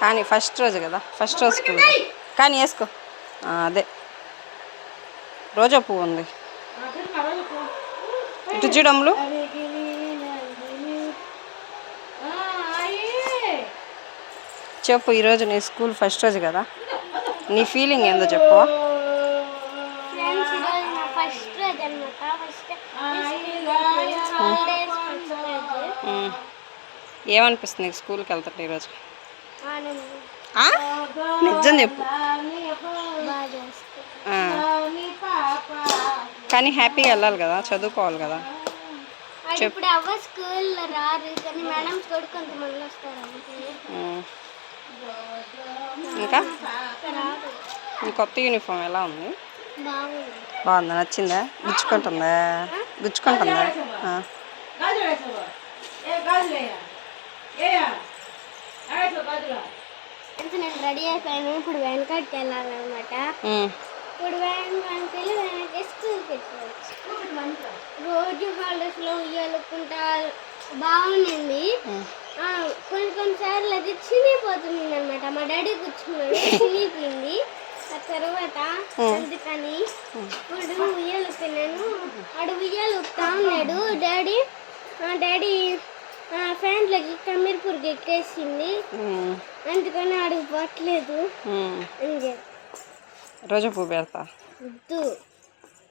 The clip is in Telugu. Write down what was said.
కానీ ఫస్ట్ రోజు కదా, ఫస్ట్ రోజు స్కూల్ కానీ వేసుకో. అదే రోజా పువ్వు ఉంది. ఇటు చూడములు. చెప్పు, ఈరోజు నీ స్కూల్ ఫస్ట్ రోజు కదా, నీ ఫీలింగ్ ఏందో చెప్పు. ఏమనిపిస్తుంది నీకు స్కూల్కి వెళ్తుంటే ఈరోజు? నిజం చెప్పు. కానీ హ్యాపీగా వెళ్ళాలి కదా, చదువుకోవాలి కదా. ఇంకా నీ కొత్త యూనిఫామ్ ఎలా ఉంది? బాగుందా, నచ్చిందా? గుచ్చుకుంటుందా? గుచ్చుకుంటుందా? నేను రెడీ అయిపోయాను. ఇప్పుడు వెనకటికి వెళ్ళాలన్నమాట. ఇప్పుడు వెనక్కి వెళ్ళి వెనక్కి స్కూల్కి వెళ్ళవచ్చు. రోజు హాలిడేస్లో ఉయ్యాలకుంటా బాగుండింది. కొన్నిసార్లు అది చినిగిపోతుంది అనమాట. మా డాడీ కూర్చున్నాడు, చినిగిపోయింది. ఆ తర్వాత అందుకని ఇప్పుడు ఉయ్యాలు తిన్నాను. ఆడు ఉయ్యాలు ఊపుతా ఉన్నాడు డాడీ. డాడీ ఫ్యాంట్లకి కమ్మీర్పూర్కి ఎక్కేసింది, అందుకని అడుగు పట్టలేదు. రోజు పువ్వు పెడతా.